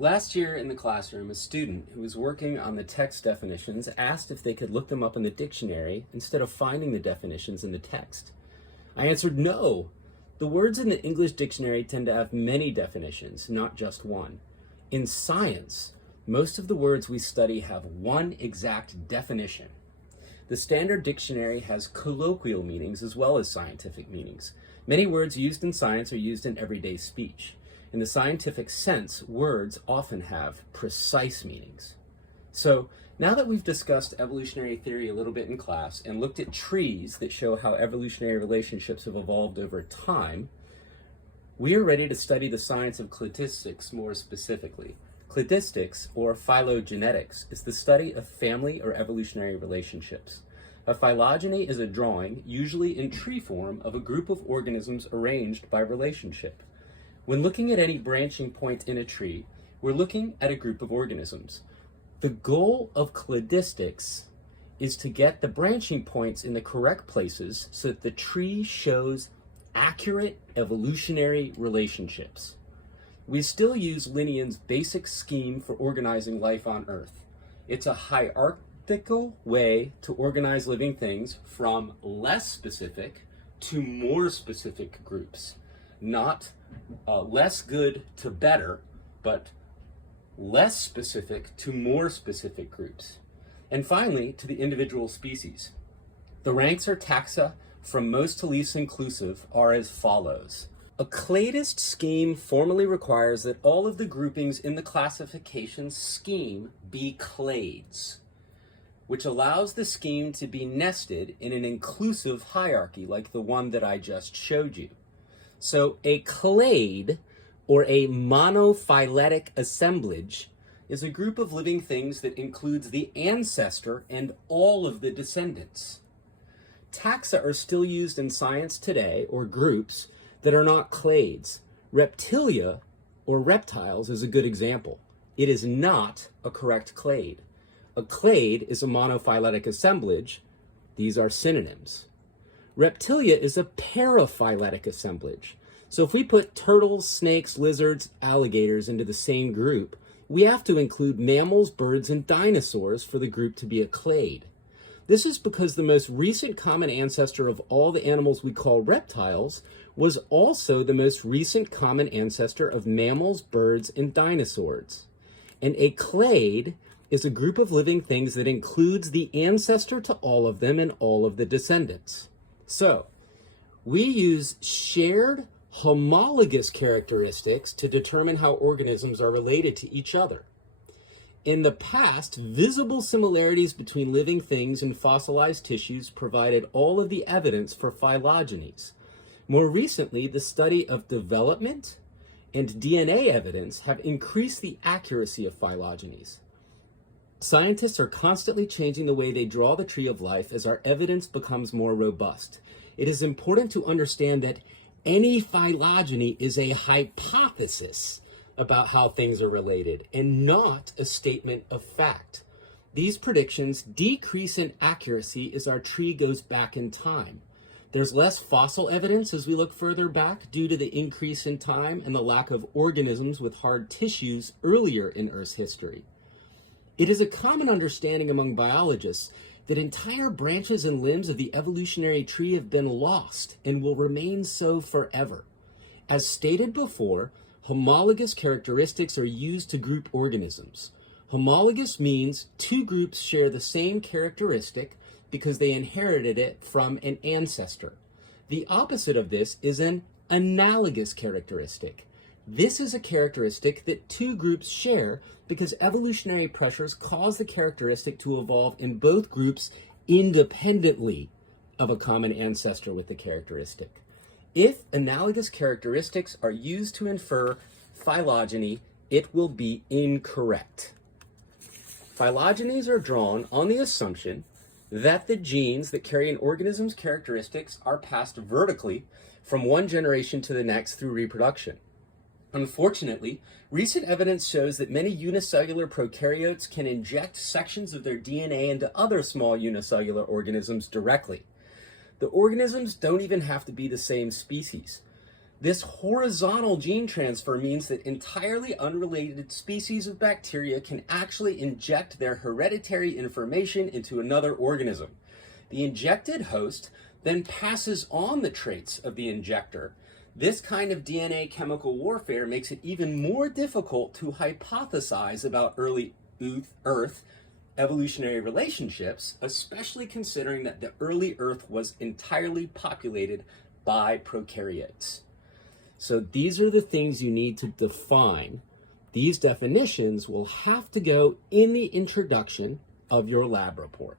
Last year in the classroom, a student who was working on the text definitions asked if they could look them up in the dictionary instead of finding the definitions in the text. I answered no. The words in the English dictionary tend to have many definitions, not just one. In science, most of the words we study have one exact definition. The standard dictionary has colloquial meanings as well as scientific meanings. Many words used in science are used in everyday speech. In the scientific sense, words often have precise meanings. So now that we've discussed evolutionary theory a little bit in class and looked at trees that show how evolutionary relationships have evolved over time, we are ready to study the science of cladistics more specifically. Cladistics, or phylogenetics, is the study of family or evolutionary relationships. A phylogeny is a drawing, usually in tree form, of a group of organisms arranged by relationship. When looking at any branching point in a tree, we're looking at a group of organisms. The goal of cladistics is to get the branching points in the correct places so that the tree shows accurate evolutionary relationships. We still use Linnean's basic scheme for organizing life on Earth. It's a hierarchical way to organize living things from less specific to more specific groups. Not less good to better, but less specific to more specific groups. And finally, to the individual species. The ranks or taxa from most to least inclusive are as follows. A cladist scheme formally requires that all of the groupings in the classification scheme be clades, which allows the scheme to be nested in an inclusive hierarchy like the one that I just showed you. So a clade, or a monophyletic assemblage, is a group of living things that includes the ancestor and all of the descendants. Taxa are still used in science today, or groups, that are not clades. Reptilia, or reptiles, is a good example. It is not a correct clade. A clade is a monophyletic assemblage. These are synonyms. Reptilia is a paraphyletic assemblage. So if we put turtles, snakes, lizards, alligators into the same group, we have to include mammals, birds, and dinosaurs for the group to be a clade. This is because the most recent common ancestor of all the animals we call reptiles was also the most recent common ancestor of mammals, birds, and dinosaurs. And a clade is a group of living things that includes the ancestor to all of them and all of the descendants. So, we use shared homologous characteristics to determine how organisms are related to each other. In the past, visible similarities between living things and fossilized tissues provided all of the evidence for phylogenies. More recently, the study of development and DNA evidence have increased the accuracy of phylogenies. Scientists are constantly changing the way they draw the tree of life as our evidence becomes more robust. It is important to understand that any phylogeny is a hypothesis about how things are related and not a statement of fact. These predictions decrease in accuracy as our tree goes back in time. There's less fossil evidence as we look further back due to the increase in time and the lack of organisms with hard tissues earlier in Earth's history. It is a common understanding among biologists that entire branches and limbs of the evolutionary tree have been lost and will remain so forever. As stated before, homologous characteristics are used to group organisms. Homologous means two groups share the same characteristic because they inherited it from an ancestor. The opposite of this is an analogous characteristic. This is a characteristic that two groups share because evolutionary pressures cause the characteristic to evolve in both groups independently of a common ancestor with the characteristic. If analogous characteristics are used to infer phylogeny, it will be incorrect. Phylogenies are drawn on the assumption that the genes that carry an organism's characteristics are passed vertically from one generation to the next through reproduction. Unfortunately, recent evidence shows that many unicellular prokaryotes can inject sections of their DNA into other small unicellular organisms directly. The organisms don't even have to be the same species. This horizontal gene transfer means that entirely unrelated species of bacteria can actually inject their hereditary information into another organism. The injected host then passes on the traits of the injector. This kind of DNA chemical warfare makes it even more difficult to hypothesize about early Earth evolutionary relationships, especially considering that the early Earth was entirely populated by prokaryotes. So these are the things you need to define. These definitions will have to go in the introduction of your lab report.